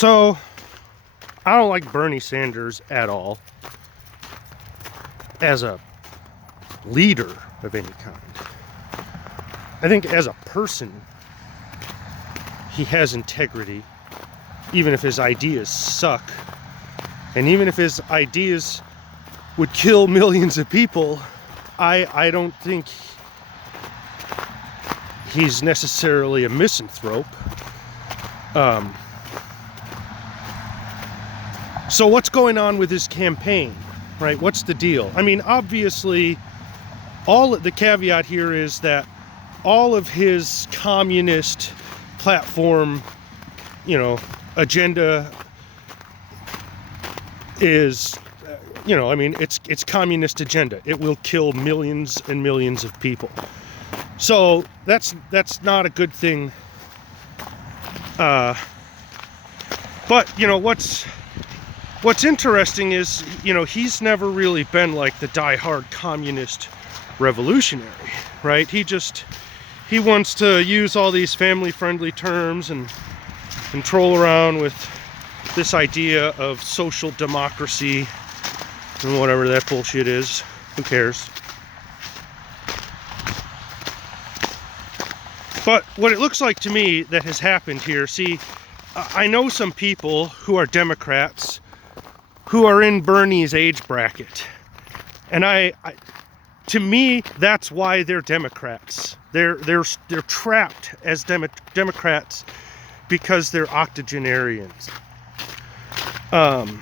So, I don't like Bernie Sanders at all as a leader of any kind. I think as a person, he has integrity, even if his ideas suck. And even if his ideas would kill millions of people, I don't think he's necessarily a misanthrope. So what's going on with his campaign, right? What's the deal? I mean, obviously, the caveat here is that all of his communist platform, agenda is, I mean, it's communist agenda. It will kill millions and millions of people. So that's not a good thing. But what's interesting is, he's never really been like the diehard communist revolutionary, right? He wants to use all these family-friendly terms and troll around with this idea of social democracy and whatever that bullshit is. Who cares? But what it looks like to me that has happened here, see, I know some people who are Democrats who are in Bernie's age bracket. And to me, that's why they're Democrats. They're trapped as Democrats because they're octogenarians. And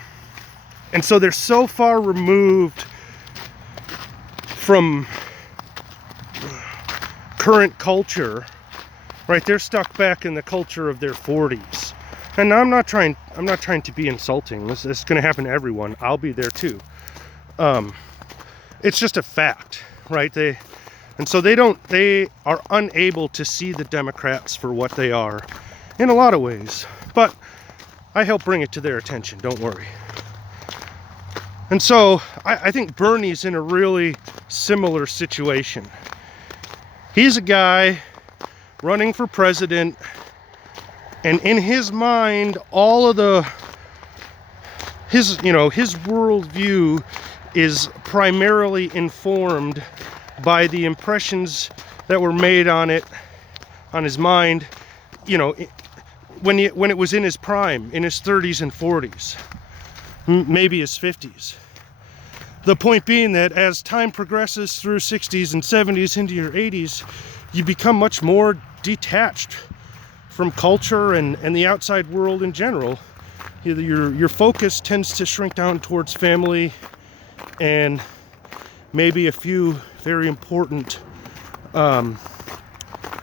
so they're so far removed from current culture, right? They're stuck back in the culture of their 40s. And I'm not trying to be insulting. This is going to happen to everyone. I'll be there too. It's just a fact, right? They are unable to see the Democrats for what they are in a lot of ways. But I help bring it to their attention, don't worry. And so I think Bernie's in a really similar situation. He's a guy running for president, and in his mind, all of his worldview is primarily informed by the impressions that were made on his mind, when it was in his prime, in his 30s and 40s, maybe his 50s. The point being that as time progresses through 60s and 70s into your 80s, you become much more detached from culture and the outside world in general. Your focus tends to shrink down towards family and maybe a few very important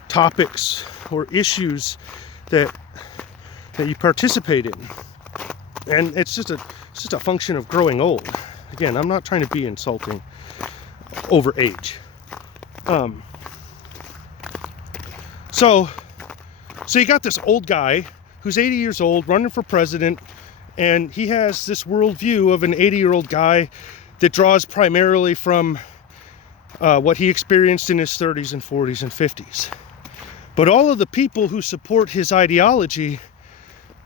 topics or issues that you participate in. And it's just a function of growing old. Again, I'm not trying to be insulting over age. So you got this old guy who's 80 years old running for president, and he has this worldview of an 80-year-old guy that draws primarily from what he experienced in his 30s and 40s and 50s. But all of the people who support his ideology,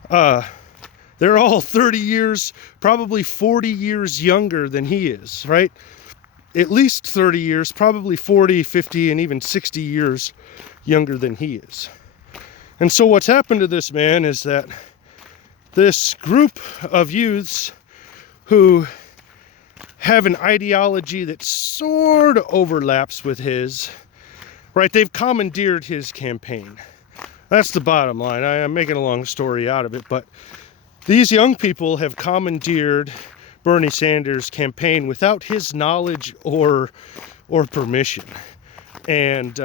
they're all 30 years, probably 40 years younger than he is, right? At least 30 years, probably 40, 50, and even 60 years younger than he is. And so what's happened to this man is that this group of youths who have an ideology that sort of overlaps with his, right? They've commandeered his campaign. That's the bottom line. I'm making a long story out of it, but these young people have commandeered Bernie Sanders' campaign without his knowledge or permission. And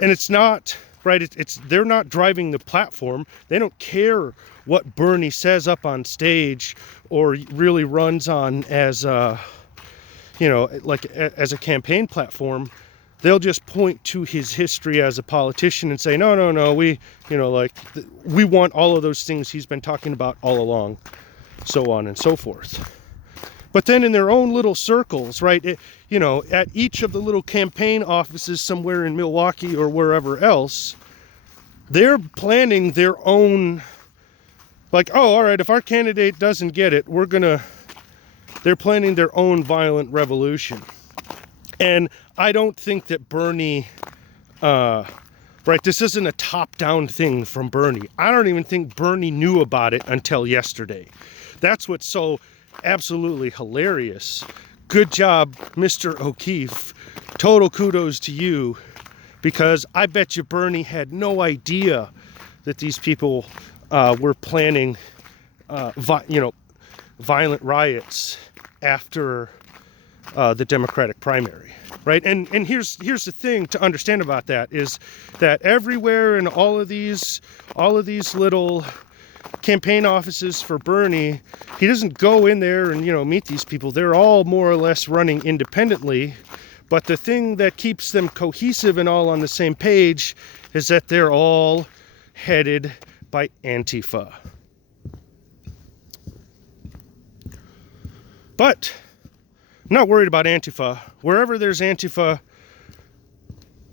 it's not right. They're not driving the platform. They don't care what Bernie says up on stage or really runs on as as a campaign platform. They'll just point to his history as a politician and say, no, we want all of those things he's been talking about all along, so on and so forth. But then in their own little circles, right, at each of the little campaign offices somewhere in Milwaukee or wherever else, they're planning their own like, oh, all right, if our candidate doesn't get it, they're planning their own violent revolution. And I don't think that Bernie, right, this isn't a top-down thing from Bernie. I don't even think Bernie knew about it until yesterday. That's what's so absolutely hilarious. Good job, Mr. O'Keefe. Total kudos to you, because I bet you Bernie had no idea that these people were planning, violent riots after the Democratic primary, right? And here's the thing to understand about that is that everywhere in all of these little campaign offices for Bernie, he doesn't go in there and meet these people. They're all more or less running independently. But the thing that keeps them cohesive and all on the same page is that they're all headed by Antifa. But I'm not worried about Antifa. Wherever there's Antifa,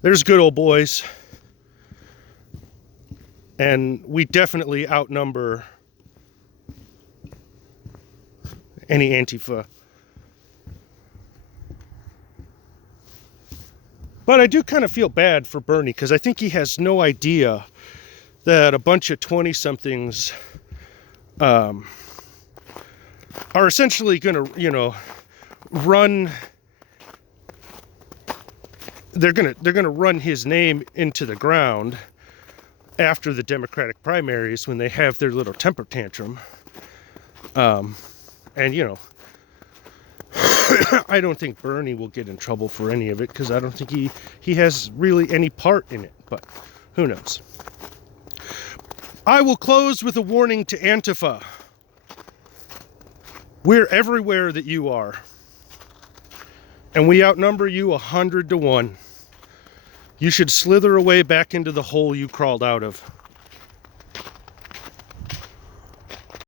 there's good old boys. And we definitely outnumber any Antifa. But I do kind of feel bad for Bernie, because I think he has no idea that a bunch of 20-somethings are essentially going to, run. They're gonna run his name into the ground after the Democratic primaries when they have their little temper tantrum. And I don't think Bernie will get in trouble for any of it, because I don't think he has really any part in it, but who knows. I will close with a warning to Antifa. We're everywhere that you are, and we outnumber you 100 to 1. You should slither away back into the hole you crawled out of.